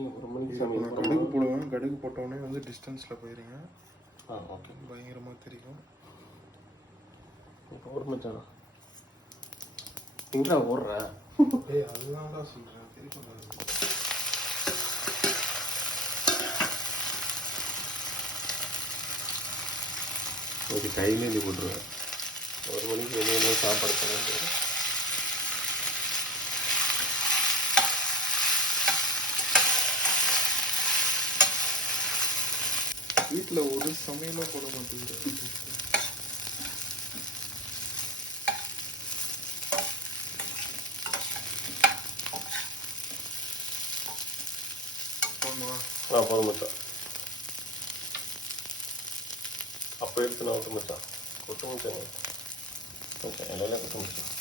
ஒரு மணிக்கு சமையல் கடுகு போடுவேன். கடுகு போட்டோடனே வந்து டிஸ்டன்ஸில் போயிருங்க. ஓகே. பயங்கரமாக தெரியும். இப்போ ஒரு மச்சானா எங்கடா ஓடுற? அதுதான்டா சொல்கிறேன். தெரியும். ஒரு டைமே எழுதி போட்டுருவேன். ஒரு மணிக்கு வெளியே சாப்பாடு பண்ண வீட்டில் ஒரு சமையலும் போட மாட்டேங்குது. போதும் மச்சான். அப்போ எடுத்து நான் விட்டு மச்சான். கொட்டு மச்சான். மச்சான் எல்லாம் கொட்டு மச்சான்.